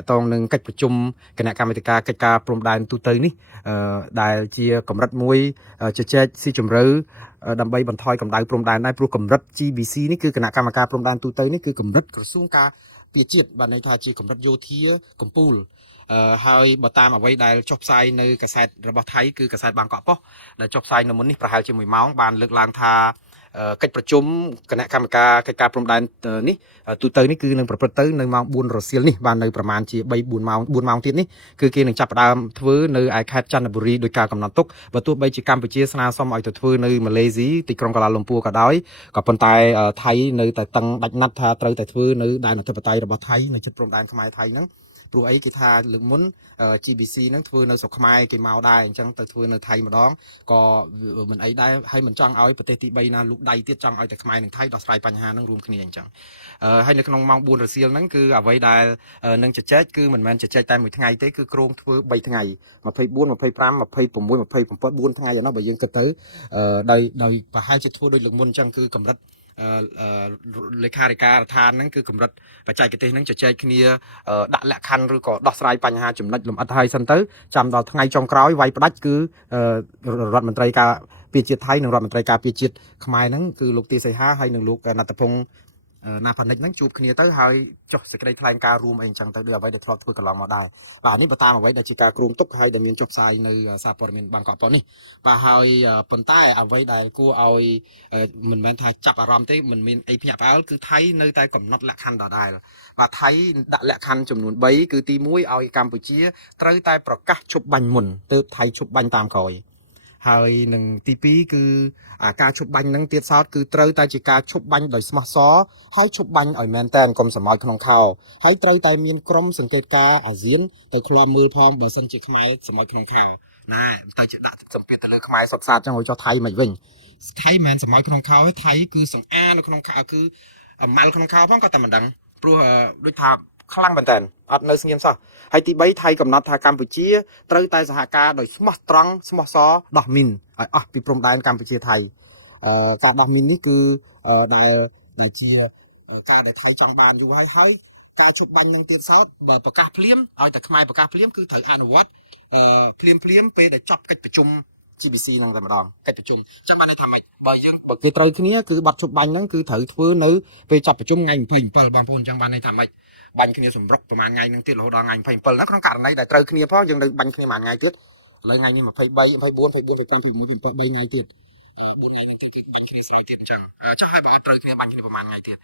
តតងនឹងកិច្ចប្រជុំគណៈកម្មាធិការកិច្ចការព្រំដែនទូទៅនេះដែលជាកម្រិតមួយជជែកស៊ីជម្រៅដើម្បីបន្ថយកម្ដៅព្រំដែនដែរព្រោះកម្រិត GBC នេះគឺគណៈកម្មការព្រំដែនទូទៅនេះគឺកម្រិតក្រសួងការពារជាតិបានន័យថាជាកម្រិតយោធាកម្ពុជាហើយបើតាមអ្វីដែលចុះផ្សាយនៅកាសែតរបស់ថៃគឺកាសែតបាងកក់ប៉ុស្តិ៍ដែលចុះផ្សាយនៅមុននេះប្រហែលជា1ម៉ោងបានលើកឡើងថាកិច្ចប្រជុំគណៈកម្មការកិច្ចការព្រំដែននេះទូទៅនេះគឺនឹងប្រព្រឹត្តទៅនៅម៉ោង4រសៀលនេះបាននៅប្រមាណជា3-4ម៉ោង4ម៉ោងទៀតនេះគឺគេនឹងចាប់ផ្ដើមធ្វើនៅឯខេត្តចន្ទបុរីដោយការកំណត់ទុកបើទោះបីជាកម្ពុជាស្នើសុំឲ្យទៅធ្វើនៅម៉ាឡេស៊ីទីក្រុងកាឡាលំពួរក៏ដោយក៏ប៉ុន្តែថៃនៅតែតឹងដាច់ណាត់ថាត្រូវតែធ្វើនៅដែនអធិបតេយ្យរបស់ថៃនៅជិតព្រំដែនខ្មែរថៃហ្នឹងព្រោះអីគេថាលើកមុន GBC ហ្នឹងធ្វើនៅស្រុកខ្មែរគេមកដែរអញ្ចឹងទៅធ្វើនៅថៃម្ដងក៏មិនអីដែរហើយមិនចង់ឲ្យប្រទេសទី3ណាលូកដៃទៀតចង់ឲ្យតែខ្មែរនិងថៃដោះស្រាយបញ្ហាហ្នឹងរួមគ្នាអញ្ចឹងហើយនៅក្នុងម៉ោង4រសៀលហ្នឹងគឺអ្វីដែលនឹងជជែកគឺមិនមែនជជែកតែមួយថ្ងៃទេគឺគ្រោងធ្វើ3ថ្ងៃ24 25 26 27 4ថ្ងៃឯណោះបើយើងគិតទៅដោយប្រហែលជាធ្វើដោយលើកមុនអញ្ចឹងគឺកម្រិតលេខាធិការដ្ឋានហ្នឹងគឺកម្រិតបច្ចេកទេសហ្នឹងជជែកគ្នាដាក់លក្ខខណ្ឌឬក៏ដោះស្រាយបញ្ហាចំណុចលម្អិតហើយសិនទៅចាំដល់ថ្ងៃចុងក្រោយវាយផ្ដាច់គឺរដ្ឋមន្ត្រីការពារជាតិថៃនិងរដ្ឋមន្ត្រីការពារជាតិខ្មែរហ្នឹងគឺលោកទីសីហាហើយនិងលោកណត្តភង្សណាផានិចហ្នឹងជួបគ្នាទៅហើយចុះសេចក្តីថ្លែងការណ៍រួមអីអញ្ចឹងទៅដូចអ្វីដែលធ្លាប់ធ្វើកន្លងមកដែរបាទនេះបើតាមអ្វីដែលជាការគ្រោងទុកហើយដែលមានចុះផ្សាយនៅសារព័ត៌មានបាងកក់ប៉ុស្តិ៍នេះបាទហើយប៉ុន្តែអ្វីដែលគួរឲ្យមិនមែនថាចាប់អារម្មណ៍ទេមិនមានអីភ្ញាក់ផ្អើលគឺថៃនៅតែកំណត់លក្ខខណ្ឌដដែលបាទថៃដាក់លក្ខខណ្ឌចំនួន3គឺទី1ឲ្យកម្ពុជាត្រូវតែប្រកាសឈប់បាញ់មុនទើបថៃឈប់បាញ់តាមក្រោយហើយនឹងទី2គឺការឈប់បាញ់នឹងទៀតសោតគឺត្រូវតែជាការឈប់បាញ់ដោយស្មោះសរហើយឈប់បាញ់ឲ្យមែនតែនកុំសម្អល់ក្នុងខោហើយត្រូវតែមានក្រុមសង្កេតការអាស៊ានទៅឃ្លាំមើលផងបើសិនជាខ្មែរសម្អល់ក្នុងខោណាតែជាដាក់សម្ពាធទៅលើខ្មែរសុខសាន្តចឹងឲ្យចុះថៃមិនវិញថៃមិនសម្អល់ក្នុងខោទេថៃគឺសង្អានៅក្នុងខោគឺម៉ាល់ក្នុងខោផងក៏តែមិនដឹងព្រោះដូចថាខ្លាំងមែនតើអត់នៅស្ងៀមសោះហើយទី3ថៃកំណត់ថាកម្ពុជាត្រូវតែសហការដោយស្មោះត្រង់ស្មោះសរដោះមីនឲ្យអស់ពីព្រំដែនកម្ពុជាថៃការដោះមីននេះគឺដែលជាការដែលថៃចង់បានយូរហើយការជប់បាញ់នឹងទៀតសោតបើប្រកាសភ្លាមឲ្យតែខ្មែរប្រកាសភ្លាមគឺត្រូវអនុវត្តភ្លាមពេលដែលចប់កិច្ចប្រជុំ GBC ហ្នឹងតែម្ដងកិច្ចប្រជុំចាំបានថាម៉េចបើគេត្រូវគ្នាគឺបាត់ជប់បាញ់ហ្នឹងគឺត្រូវធ្វើនៅពេលចប់ប្រជុំថ្ងៃ27បងប្អូនអញ្ចឹងបានន័យថាម៉េចបាញ់គ្នាសម្រុកប្រហែលថ្ងៃនឹងទៀតរហូតដល់ថ្ងៃ27ហ្នឹងក្នុងករណីដែលត្រូវគ្នាផងយើងនៅបាញ់គ្នាប្រហែលថ្ងៃទៀតឥឡូវថ្ងៃនេះ23 24 25 26 27 3ថ្ងៃទៀត4ថ្ងៃនឹងទៀតគឺបាញ់គ្នាស្រោចទៀតអញ្ចឹងចុះឲ្យបើអត់ត្រូវគ្នាបាញ់គ្នាប្រហែលថ្ងៃទៀត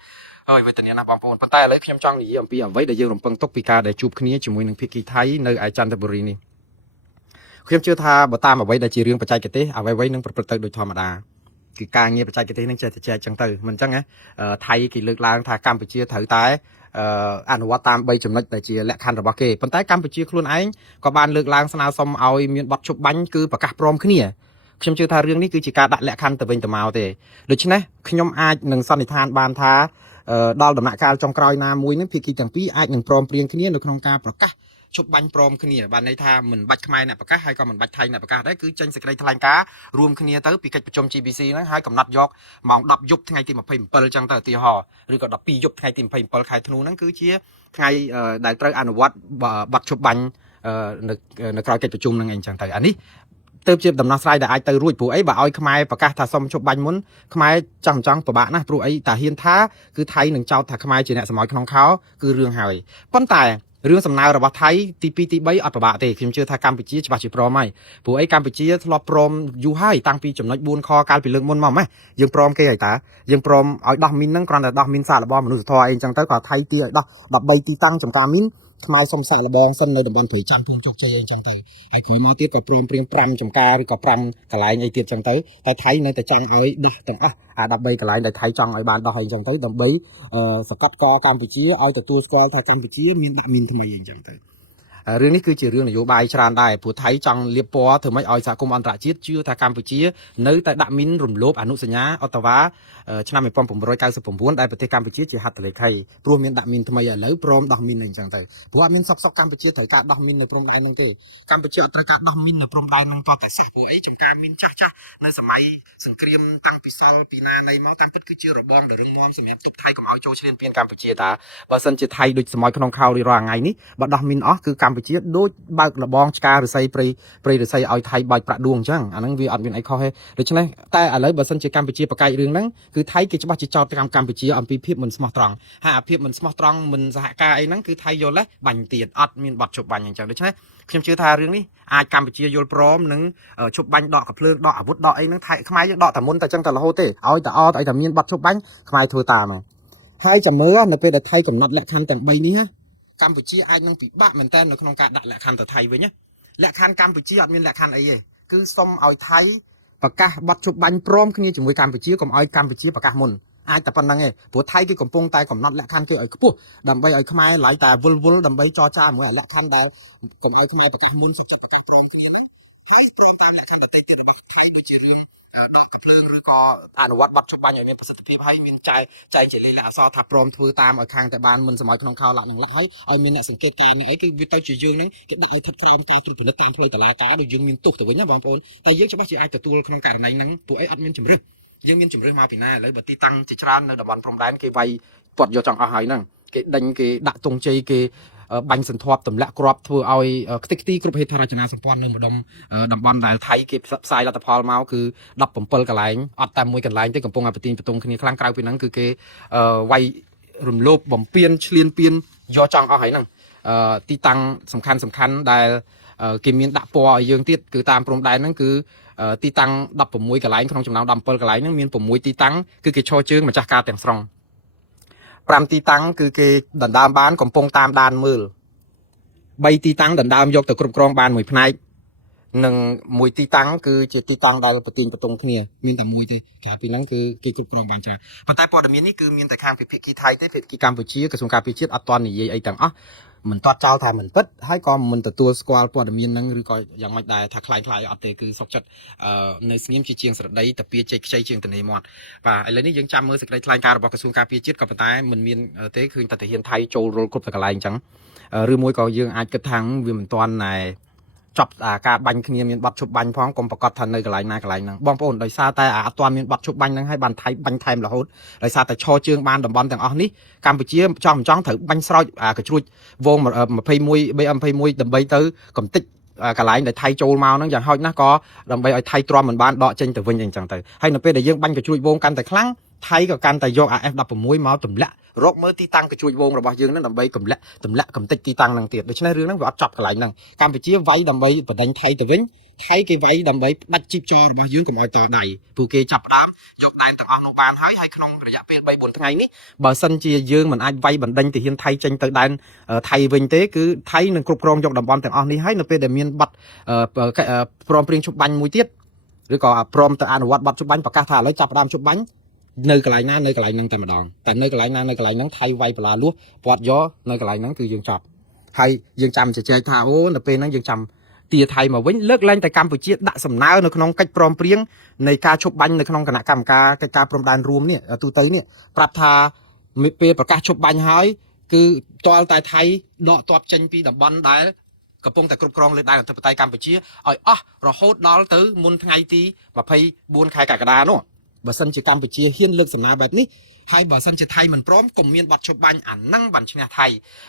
ហើយវេទនាណាបងប្អូនប៉ុន្តែឥឡូវខ្ញុំចង់និយាយអំពីអ្វីដែលយើងរំពឹងទុកពីការដែលជួបគ្នាជាមួយនឹងភាគីថៃនៅឯចន្ទបុរីនេះខ្ញុំជឿថាបើតាមអ្វីដែលជារឿងបច្ចេកទេសអ្វីនឹងប្រព្រឹត្តទៅដូចធម្មតាគឺការងារបច្ចេកទេសនឹងចេះតែចែកចឹងទៅមិនចឹងថៃគេលើកឡើងថាកម្ពុជាត្រូវតែអនុវត្តតាម3ចំណុចដែលជាលក្ខខណ្ឌរបស់គេប៉ុន្តែកម្ពុជាខ្លួនឯងក៏បានលើកឡើងស្នើសុំឲ្យមានបទជប់បាញ់គឺប្រកាសព្រមគ្នាខ្ញុំជឿថារឿងនេះគឺជាការដាក់លក្ខខណ្ឌទៅវិញទៅមកទេដូច្នេះខ្ញុំអាចនឹងសន្និដ្ឋានបានថាដល់ដំណាក់កាលចុងក្រោយណាមួយនឹងភាគីទាំងពីរអាចនឹងព្រមព្រៀងគ្នានៅក្នុងការប្រកាសជប់បាញ់ព្រមគ្នាបានន័យថាមិនបាច់ខ្មែរអ្នកប្រកាសហើយក៏មិនបាច់ថៃអ្នកប្រកាសដែរគឺចេញសេចក្តីថ្លែងការណ៍រួមគ្នាទៅពីកិច្ចប្រជុំ GBC ហ្នឹងហើយកំណត់យកម៉ោង10យប់ថ្ងៃទី27ចឹងទៅឧទាហរណ៍ឬក៏12យប់ថ្ងៃទី27ខែធ្នូហ្នឹងគឺជាថ្ងៃដែលត្រូវអនុវត្តបទជប់បាញ់នៅក្រៅកិច្ចប្រជុំហ្នឹងអីចឹងទៅអានេះទៅជាដំណោះស្រាយដែលអាចទៅរួចព្រោះអីបើឲ្យខ្មែរប្រកាសថាសុំជប់បាញ់មុនខ្មែរចង់ពិបាកណាស់ព្រោះអីតាហ៊ានថាគឺថៃនឹងចោទថាខ្មែរជាអ្នកសម្អល់ក្នុងខោគឺរឿងហើយប៉ុន្តែរឿងសំណើរបស់ថៃទី2ទី3អត់ពិបាកទេខ្ញុំជឿថាកម្ពុជាច្បាស់ជាព្រមហើយព្រោះអីកម្ពុជាធ្លាប់ព្រមយូរហើយតាំងពីចំណុច4ខកាលពីលើកមុនមកម៉េះយើងព្រមគេហើយតាយើងព្រមឲ្យដោះមីនហ្នឹងគ្រាន់តែដោះមីនសាកល្បងមនុស្សធម៌អីចឹងទៅក៏ថៃទីឲ្យដោះ13ទីតាំងចំការមីនខ្មែរសុំសាកល្បងសិននៅតំបន់ព្រៃច័ន្ទភូមិជោគជ័យអីចឹងទៅហើយក្រោយមកទៀតក៏ព្រមព្រៀង5ចំការឬក៏5កន្លែងអីទៀតចឹងទៅតែថៃនៅតែចង់ឲ្យដោះទាំងអស់អា13កន្លែងដែលថៃចង់ឲ្យបានដោះអីចឹងទៅដើម្បីសកាត់កកម្ពុជាឲ្យទទួលស្គាល់ថាកម្ពុជាមានដាក់មីនថ្មីអីចឹងទៅ เรื่องนี้คือเรื่องนโยบายชราญได้ผู้ไทยจังเลียบปอถึงไม่เอาสากลอันตรจิตชื่อทางกัมพูชีเนื้อแต่ดักมินรุมลบอนุสัญญาอัตวาชนะไม่ปอมผมร้อยเก้าสิบผมพ้นได้ประเทศกัมพูชีจีฮัตเลยใครพรวมมินดักมินทำไมอย่าเลิกพร้อมดักมินหนึ่งจังใจเพราะว่ามินซอกกัมพูชีถ่ายการดักมินในพรมได้นั่งเตกัมพูชีอัตราการดักมินในพรมได้นั่งต่อแต่สักผู้ไอ้จังการมินจ้าในสมัยสงครามตั้งปีซอลปีนาในมังตั้งพัดคือเชื่อระบองเดือดงอมสมัยตุกไทยกับเอาโจเชลียนเปลี่ยนกัมพูชีตาบาสันจะไทยโดยสมัยขนมข้าวรีรางไงนี้บัดดักมินอ๋อคือกัมพูชีโดยบางระบองกาหรือใส่ปรีหรือใส่เอาไทยใบประดวงจังอันนั้นวีอัดเป็นไอคอให้โดยฉะนั้นแต่อะไรบาสันจะกัมพูชีประกายเรื่องนั้นคือไทยกิจบัตรจอดกัมพูชีอันปีเพียบมันสมอตรังหาเพียบมันสมอตรังมันสหการไอ้นั้นคือไทยโยนและบัญเตียดอัดมีบัตรฉบับบัญอย่างจังโดยฉะนั้นខ្ញុំជឿថារឿងនេះអាចកម្ពុជាយល់ព្រមនឹងជប់បាញ់ដកកភ្លើងដកអាវុធដកអីហ្នឹងថៃខ្មែរយើងដកតែមុនតែចឹងតែរហូតទេឲ្យតែអត់ឲ្យតែមានបាត់ជប់បាញ់ខ្មែរធ្វើតាមហ្នឹងហើយចាំមើលនៅពេលដែលថៃកំណត់លក្ខខណ្ឌទាំង3នេះកម្ពុជាអាចនឹងពិបាកមែនតើនៅក្នុងការដាក់លក្ខខណ្ឌទៅថៃវិញណាលក្ខខណ្ឌកម្ពុជាអត់មានលក្ខខណ្ឌអីទេគឺសុំឲ្យថៃប្រកាសបាត់ជប់បាញ់ព្រមគ្នាជាមួយកម្ពុជាកុំឲ្យកម្ពុជាប្រកាសមុនអាចតែប៉ុណ្្នឹងឯងព្រោះថៃគឺកំពុងតែកំណត់លក្ខខណ្ឌគឺឲ្យខ្ពស់ដើម្បីឲ្យខ្មែរឡៃតែវល់ដើម្បីចរចាជាមួយលក្ខខណ្ឌដែលកុំឲ្យខ្មែរប្រកាសមុនសុខចិត្តប្រកាសព្រមគ្នាហ្នឹងហើយព្រមតាមលក្ខខណ្ឌដទៃទៀតរបស់ថៃដូចជារឿងដកកភ្លើងឬក៏អនុវត្តបាត់ជប់បាញ់ឲ្យមានប្រសិទ្ធភាពហើយមានចែកជាលេខអក្សរថាព្រមធ្វើតាមឲ្យខាងតែបានមិនសម័យក្នុងខោលក្ខនឹងលក្ខហើយឲ្យមានអ្នកសង្កេតការណ៍នេះអីគឺវាទៅជាយើងហ្នឹងគេដាក់ឲ្យថិតក្រោមការត្រួតពិនិត្យតាមផ្លូវតុលាការដូចយើងមានទោសទៅវិញណាបងប្អូនតែយើងច្បាស់ជាអាចទទួលក្នុងករណីហ្នឹងពួកអីអត់មានជំរឿយើងមានជំរឿមកពីណាឥឡូវបើទីតាំងជាច្រើននៅតំបន់ព្រំដែនគេវាយពាត់យកចង់អស់ហើយហ្នឹងគេដេញគេដាក់ទងជ័យគេបាញ់សន្ធាប់ទម្លាក់គ្រាប់ធ្វើឲ្យខ្ទេចខ្ទីគ្រប់ហេដ្ឋារចនាសម្ព័ន្ធនៅម្ដុំតំបន់ដែលថៃគេផ្សាយលទ្ធផលមកគឺ17កន្លែងអត់តែមួយកន្លែងទេកំពុងតែប្រទីងបន្ទងគ្នាខ្លាំងក្រៅពីហ្នឹងគឺគេវាយរំលោភបំពានឈ្លានពានយកចង់អស់ហើយហ្នឹងទីតាំងសំខាន់ដែលគេមានដាក់ពណ៌ឲ្យយើងទៀតគឺតាមព្រំដែនហ្នឹងគឺទីតាំង16កន្លែងក្នុងចំណោម17កន្លែងហ្នឹងមាន6ទីតាំងគឺគេឈរជើងម្ចាស់ការទាំងស្រុង5ទីតាំងគឺគេដណ្ដើមបានកំពុងតាមដានមើល3ទីតាំងដណ្ដើមយកទៅគ្រប់គ្រងបានមួយផ្នែកនិងមួយទីតាំងគឺជាទីតាំងដែលប្រទីងបន្ទងគ្នាមានតែមួយទេក្រៅពីហ្នឹងគឺគេគ្រប់គ្រងបានច្រើនប៉ុន្តែព័ត៌មាននេះគឺមានតែខាងភាគីថៃទេភាគីកម្ពុជាក្រសួងការពារជាតិអត់ទាន់និយាយអីទាំងអស់មិនទាត់ចោលថាមិនពិតហើយក៏មិនទទួលស្គាល់ព័ត៌មានហ្នឹងឬក៏យ៉ាងម៉េចដែរថាคล้ายអត់ទេគឺសុខចិត្តនៅស្ងៀមជាងស្រដីតាពីជ័យខ្ចីជាងតនេមាត់បាទឥឡូវនេះយើងចាំមើលសេចក្តីថ្លែងការណ៍របស់ក្រសួងការពារជាតិក៏ប៉ុន្តែមិនមានទេឃើញតែទាហានថៃចូលរលគ្រប់តែកន្លែងអញ្ចឹងឬមួយក៏យើងអាចគិតថាវាមិនទាន់តែចប់ការបាញ់គ្នាមានបាត់ជប់បាញ់ផងកុំប្រកាសថានៅកន្លែងណាកន្លែងហ្នឹងបងប្អូនដោយសារតែអត់ទាន់មានបាត់ជប់បាញ់ហ្នឹងហើយបានថៃបាញ់ថែមរហូតដោយសារតែឈរជើងបានតំបន់ទាំងអស់នេះកម្ពុជាចង់ត្រូវបាញ់ស្រោចកជ្រួចវង21 BM21ដើម្បីទៅកំតិចកន្លែងដែលថៃចូលមកហ្នឹងយ៉ាងហោចណាស់ក៏ដើម្បីឲ្យថៃទ្រាំមិនបានដកចេញទៅវិញអញ្ចឹងទៅហើយនៅពេលដែលយើងបាញ់កជ្រួចវងកាន់តែខ្លាំងថៃក៏កាន់តែយក AF16 មកទម្លាក់រកមើលទីតាំងកជ្រួចវងរបស់យើងហ្នឹងដើម្បីទម្លាក់កំតិចទីតាំងហ្នឹងទៀតដូច្នេះរឿងហ្នឹងវាអត់ចប់កន្លែងហ្នឹងកម្ពុជាវាយដើម្បីបណ្ដេញថៃទៅវិញថៃគេវាយដើម្បីដាច់ជីពចររបស់យើងកុំឲ្យតដៃពួកគេចាប់ផ្ដើមយកដែនទាំងអស់នោះបានហើយក្នុងរយៈពេល 3-4 ថ្ងៃនេះបើសិនជាយើងមិនអាចវាយបណ្ដេញទាហានថៃចេញទៅដែនថៃវិញទេគឺថៃនឹងគ្រប់គ្រងយកតំបន់ទាំងអស់នេះហើយនៅពេលដែលមានបាត់ព្រមព្រៀងជប់បាញ់មួយទៀតឬក៏ព្រមទៅអនុវត្តបាត់ជប់បាញ់ប្រកាសថាឥឡូវចាប់ផ្ដើមជប់បាញ់នៅកន្លែងណានៅកន្លែងហ្នឹងតែម្ដងតែនៅកន្លែងណានៅកន្លែងហ្នឹងថៃវាយបលាលួសពាត់យកនៅកន្លែងហ្នឹងគឺយើងចប់ហើយយើងចាំជជែកថាអូនៅពេលហ្នឹងយើងចាំទាថៃមកវិញលើកឡើងតែកម្ពុជាដាក់សំណើនៅក្នុងកិច្ចព្រមព្រៀងនៃការឈប់បាញ់នៅក្នុងគណៈកម្មការកិច្ចការព្រំដែនរួមនេះទូទៅនេះប្រាប់ថាពេលប្រកាសឈប់បាញ់ហើយគឺតលតែថៃដកទ័ពចេញពីតំបន់ដែលកំពុងតែគ្រប់គ្រងលើដែនអធិបតេយ្យកម្ពុជាឲ្យអស់រហូតដល់ទៅមុនថ្ងៃទី24ខែកក្កដានោះបើសិនជាកម្ពុជាហ៊ានលើកសំណើបែបនេះហើយបើសិនជាថៃមិនព្រមកុំមានបាត់ជប់បាញ់អាហ្នឹងបានឈ្នះថៃ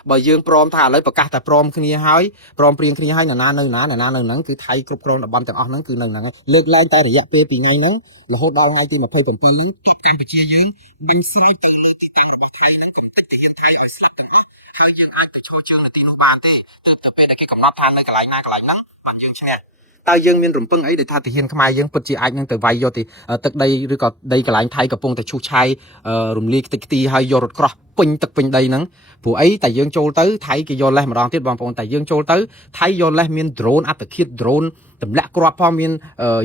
បើយើងព្រមថាឥឡូវប្រកាសតែព្រមគ្នាហើយព្រមព្រៀងគ្នាហើយណានៅហ្នឹងគឺថៃគ្រប់គ្រងតំបន់ទាំងអស់ហ្នឹងគឺនៅហ្នឹងលើកឡើងតែរយៈពេល2ថ្ងៃហ្នឹងរហូតដល់ថ្ងៃទី27ទ័ពកម្ពុជាយើងបានស្រោចទៅលើទីតាំងរបស់ថៃហ្នឹងកំទេចទាហានថៃឲ្យស្លាប់ទាំងអស់ហើយយើងអាចទៅឈរជើងនៅទីនោះបានទេទើបតែពេលដែលគេកំណត់ថានៅកន្លែងណាកន្លែងហ្នឹងបានយើងឈ្នះតើយើងមានរំពឹងអីដែលថាទាហានខ្មែរយើងពិតជាអាចនឹងទៅវាយយកទីទឹកដីឬក៏ដីកន្លែងថៃកំពុងតែឈូសឆាយរំលាយខ្ទេចខ្ទីហើយយករថក្រោះពេញទឹកពេញដីហ្នឹងព្រោះអីតែយើងចូលទៅថៃគេយកលេសម្ដងទៀតបងប្អូនតែយើងចូលទៅថៃយកលេសមាន drone អត្តឃាត drone ទម្លាក់គ្រាប់ផងមាន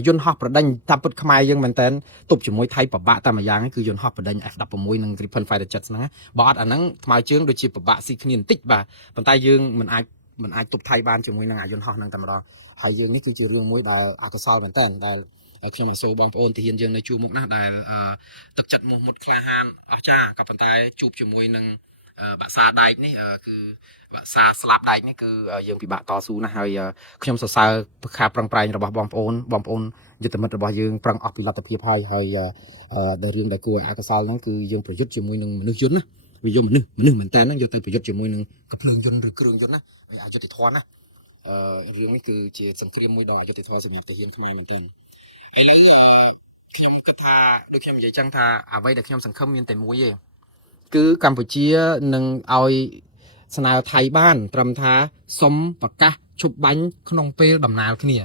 យន្តហោះប្រដេញតាមពិតខ្មែរយើងមែនតើទប់ជាមួយថៃប្របាក់តែមួយយ៉ាងគឺយន្តហោះប្រដេញ F16 និង Gripen Fighter Jet ហ្នឹងបើអត់អាហ្នឹងថ្មើរជើងដូចជាប្របាក់ស៊ីគ្នាបន្តិចបាទប៉ុន្តែយើងមិនអាច មិនអាចទប់ថៃបានជាមួយនឹងអាយន្តហោះនឹងតែម្ដងហើយយើងនេះគឺជារឿងមួយដែលអកុសលមែនតើដែលខ្ញុំអសូរបងប្អូនទីហ៊ានយើងនៅជួបមុខណាស់ដែលទឹកចិត្តមោះមុតក្លាហានអស្ចារ្យក៏ប៉ុន្តែជួបជាមួយនឹងបាក់សាដែកនេះគឺបាក់សាស្លាប់ដែកនេះគឺយើងពិបាកតស៊ូណាស់ហើយខ្ញុំសរសើរការប្រឹងប្រែងរបស់បងប្អូនយុទ្ធមិត្តរបស់យើងប្រឹងអស់ពីលទ្ធភាពហើយដែលរឿងដែលគួរឲ្យអកុសលហ្នឹងគឺយើងប្រយុទ្ធជាមួយនឹងមនុស្សយន្តណាវាយកមនុស្សមែនតើហ្នឹងយកទៅប្រយុទ្ធជាមួយនឹងកំភ្លើងយន្តឬគ្រឿងយន្តណាអយុធធម៌ណារឿងនេះគឺជាសង្គ្រាមមួយដ៏អយុត្តិធម៌សម្រាប់ទាហានខ្មែរមែនទែនឥឡូវខ្ញុំគិតថាដូចខ្ញុំនិយាយចឹងថាអ្វីដែលខ្ញុំសង្ឃឹមមានតែមួយទេគឺកម្ពុជានឹងឲ្យស្នើថៃបានត្រឹមថាសុំប្រកាសឈប់បាញ់ក្នុងពេលដំណើរគ្នា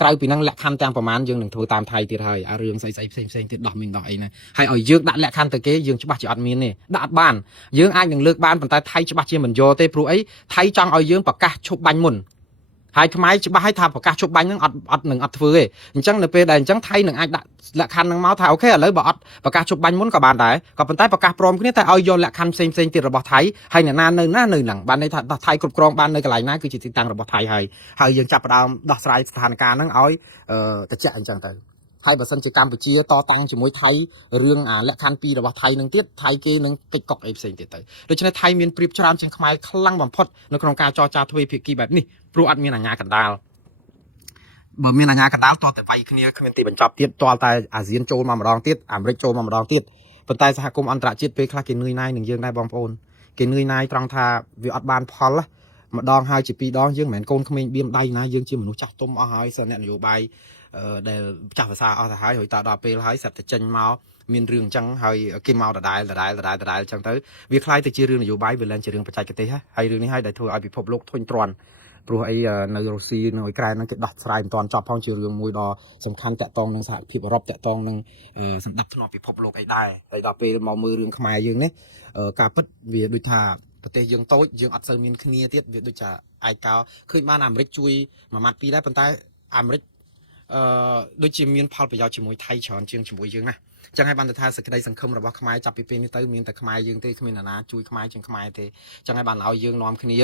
ក្រៅពីនឹងលក្ខខណ្ឌទាំងប្រមាណយើងនឹងធ្វើតាមថៃទៀតហើយអារឿងស្អីផ្សេងទៀតដោះមីងដោះអីណាហើយឲ្យយើងដាក់លក្ខខណ្ឌទៅគេយើងច្បាស់ជាអត់មានទេដាក់អត់បានយើងអាចនឹងលើកបានប៉ុន្តែថៃច្បាស់ជាមិនយកទេព្រោះអីថៃចង់ឲ្យយើងប្រកាសឈប់បាញ់មុនហើយខ្មែរច្បាស់ឲ្យថាប្រកាសជប់បាញ់ហ្នឹងអត់នឹងអត់ធ្វើទេអញ្ចឹងនៅពេលដែលអញ្ចឹងថៃនឹងអាចដាក់លក្ខខណ្ឌហ្នឹងមកថាអូខេឥឡូវបើអត់ប្រកាសជប់បាញ់មុនក៏បានដែរក៏ប៉ុន្តែប្រកាសព្រមគ្នាតែឲ្យយកលក្ខខណ្ឌផ្សេងទៀតរបស់ថៃហើយអ្នកណានៅហ្នឹងបានន័យថាថៃគ្រប់គ្រងបាននៅកន្លែងណាគឺជាទីតាំងរបស់ថៃហើយយើងចាប់ផ្ដើមដោះស្រាយស្ថានភាពហ្នឹងឲ្យតិចអញ្ចឹងទៅហើយបើសិនជាកម្ពុជាតតាំងជាមួយថៃរឿងលក្ខខណ្ឌ2របស់ថៃនឹងទៀតថៃគេនឹងកិច្ចកុកអីផ្សេងទៀតទៅដូច្នេះថៃមានប្រៀបច្រើនជាងខ្មែរខ្លាំងបំផុតនៅក្នុងការចរចាទ្វេភាគីបែបនេះព្រោះអត់មានអាជ្ញាកណ្ដាលបើមានអាជ្ញាកណ្ដាលតតែវាយគ្នាគ្មានទីបញ្ចប់ទៀតតតែអាស៊ានចូលមកម្ដងទៀតអាមេរិកចូលមកម្ដងទៀតប៉ុន្តែសហគមន៍អន្តរជាតិពេលខ្លះគេនឿយណាយនឹងយើងដែរបងប្អូនគេនឿយណាយត្រង់ថាវាអត់បានផលម្ដងហើយជា2ដងយើងមិនមែនកូនក្មេងបៀមដៃណាយើងជាមនុស្សចាស់ទុំអស់ហើយសិនអ្នកនយោបាយដែលចាស់ភាសាអស់ទៅហើយតដល់ពេលហើយសិតតែចេញមកមានរឿងអញ្ចឹងហើយគេមកដដែលអញ្ចឹងទៅវាคล้ายទៅជារឿងនយោបាយវាឡើងជារឿងបច្ចេកទេសហើយរឿងនេះហើយដែលធ្វើឲ្យពិភពលោកធុញទ្រាន់ព្រោះអីនៅរុស្ស៊ីនៅអ៊ុយក្រែនហ្នឹងគេដោះស្រាយមិនទាន់ចប់ផងជារឿងមួយដ៏សំខាន់តាក់ទងនឹងសហភាពអឺរ៉ុបតាក់ទងនឹងសម្ដាប់ធ្នាប់ពិភពលោកអីដែរហើយដល់ពេលមកមើលរឿងខ្មែរយើងនេះការពិតវាដូចថាប្រទេសយើងតូចយើងអត់សូវមានគ្នាទៀតវាដូចថាឯកោឃើញបានអាមេរិកជួយមួយម៉ាត់ពីរដែរប៉ុន្តែអាមេរិកដូចជាមានផលប្រយោជន៍ជាមួយថៃច្រើនជាងជាមួយយើងណាចឹងហើយបានទៅថាសេចក្តីសង្ឃឹមរបស់ខ្មែរចាប់ពីពេលនេះទៅមានតែខ្មែរយើងទេគ្មាននរណាជួយខ្មែរជាងខ្មែរទេចឹងហើយបានឲ្យយើងនាំគ្នា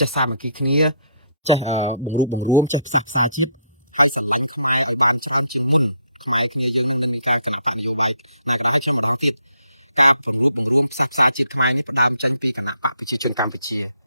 ចេះសាមគ្គីគ្នាចេះបង្រួបបង្រួមចេះផ្សះផ្សាជាតិផ្សះផ្សាជាតិខ្មែរនេះផ្ដើមចាញ់ពីគណៈបកប្រជាជនកម្ពុជា